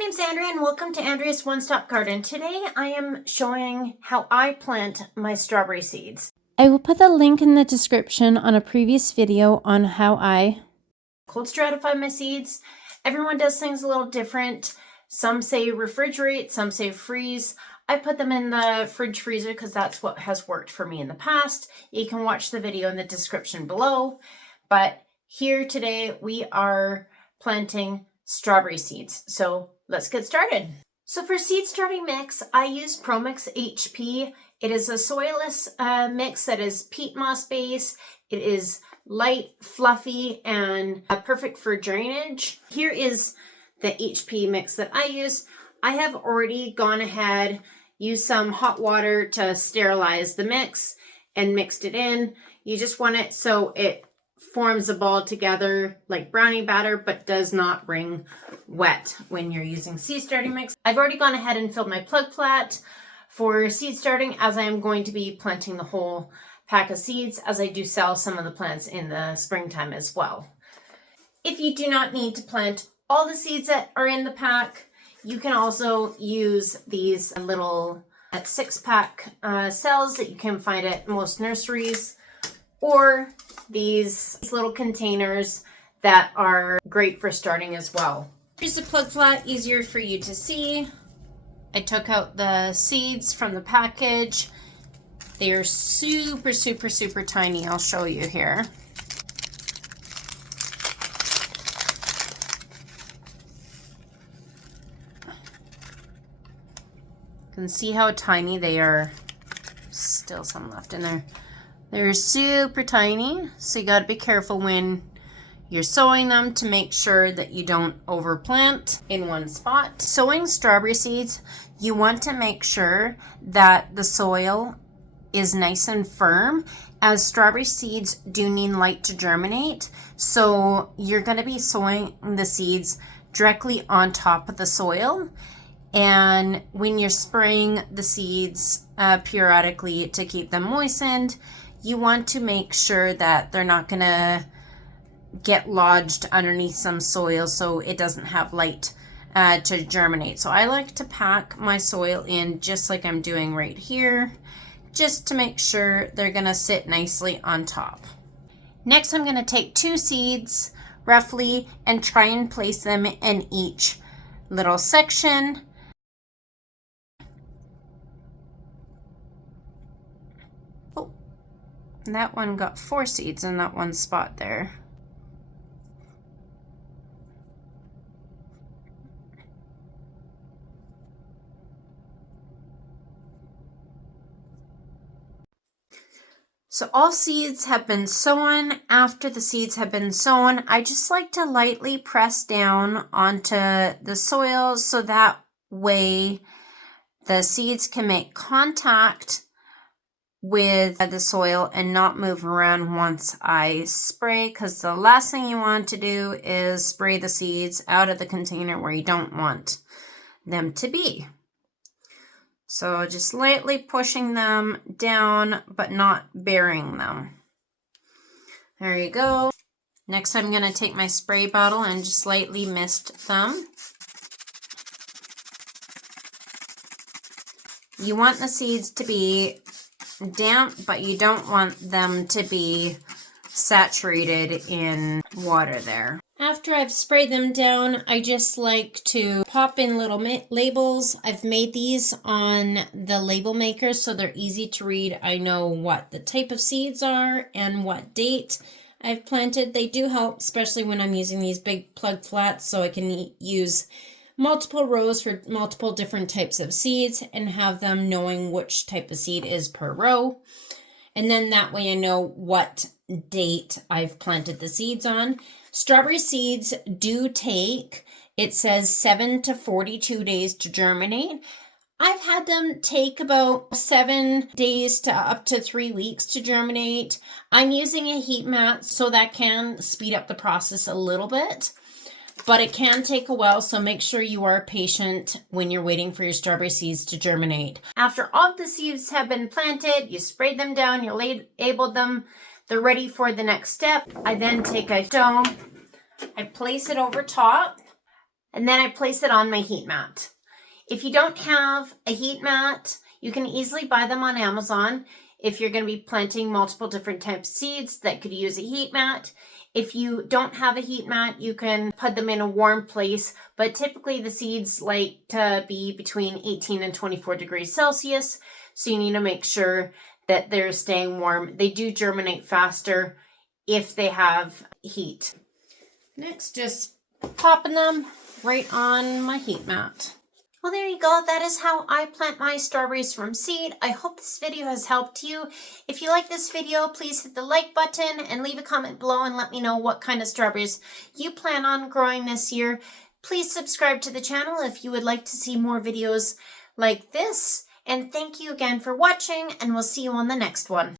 name's Andrea and welcome to Andrea's One Stop Garden. Today I am showing how I plant my strawberry seeds. I will put the link in the description on a previous video on how I cold stratify my seeds. Everyone does things a little different. Some say refrigerate, some say freeze. I put them in the fridge freezer because that's what has worked for me in the past. You can watch the video in the description below. But here today we are planting strawberry seeds. So let's get started. So for seed starting mix, I use ProMix HP. It is a soilless mix that is peat moss base. It is light, fluffy, and perfect for drainage. Here is the HP mix that I use. I have already gone ahead, used some hot water to sterilize the mix and mixed it in. You just want it so it forms a ball together like brownie batter, but does not wring wet when you're using seed starting mix. I've already gone ahead and filled my plug flat for seed starting, as I am going to be planting the whole pack of seeds, as I do sell some of the plants in the springtime as well. If you do not need to plant all the seeds that are in the pack, you can also use these little 6-pack cells that you can find at most nurseries, or these little containers that are great for starting as well. Here's the plug flat, easier for you to see. I took out the seeds from the package. They are super, super, super tiny. I'll show you here. You can see how tiny they are. Still some left in there. They're super tiny, so you gotta be careful when you're sowing them to make sure that you don't overplant in one spot. Sowing strawberry seeds, you want to make sure that the soil is nice and firm, as strawberry seeds do need light to germinate. So you're gonna be sowing the seeds directly on top of the soil. And when you're spraying the seeds periodically to keep them moistened, you want to make sure that they're not gonna get lodged underneath some soil so it doesn't have light to germinate. So I like to pack my soil in just like I'm doing right here, just to make sure they're gonna sit nicely on top. Next, I'm gonna take 2 seeds roughly and try and place them in each little section. Oh, and that one got 4 seeds in that one spot there. So all seeds have been sown. After the seeds have been sown, I just like to lightly press down onto the soil so that way the seeds can make contact with the soil and not move around once I spray, because the last thing you want to do is spray the seeds out of the container where you don't want them to be. So just lightly pushing them down, but not burying them. There you go. Next, I'm going to take my spray bottle and just lightly mist them. You want the seeds to be damp, but you don't want them to be saturated in water there. After I've sprayed them down, I just like to pop in little labels. I've made these on the label maker so they're easy to read. I know what the type of seeds are and what date I've planted. They do help, especially when I'm using these big plug flats, so I can use multiple rows for multiple different types of seeds and have them knowing which type of seed is per row. And then that way I know what date I've planted the seeds on. Strawberry seeds do take, it says 7 to 42 days to germinate. I've had them take about 7 days to up to 3 weeks to germinate. I'm using a heat mat, so that can speed up the process a little bit, but it can take a while, so make sure you are patient when you're waiting for your strawberry seeds to germinate. After all of the seeds have been planted, you sprayed them down, you labeled them, they're ready for the next step. I then take a stone, I place it over top, and then I place it on my heat mat. If you don't have a heat mat, you can easily buy them on Amazon. If you're going to be planting multiple different types of seeds that could use a heat mat. If you don't have a heat mat, you can put them in a warm place, but typically the seeds like to be between 18 and 24 degrees Celsius, so you need to make sure that they're staying warm. They do germinate faster if they have heat. Next, just popping them right on my heat mat. Well, there you go. That is how I plant my strawberries from seed. I hope this video has helped you. If you like this video, please hit the like button and leave a comment below and let me know what kind of strawberries you plan on growing this year. Please subscribe to the channel if you would like to see more videos like this. And thank you again for watching, and we'll see you on the next one.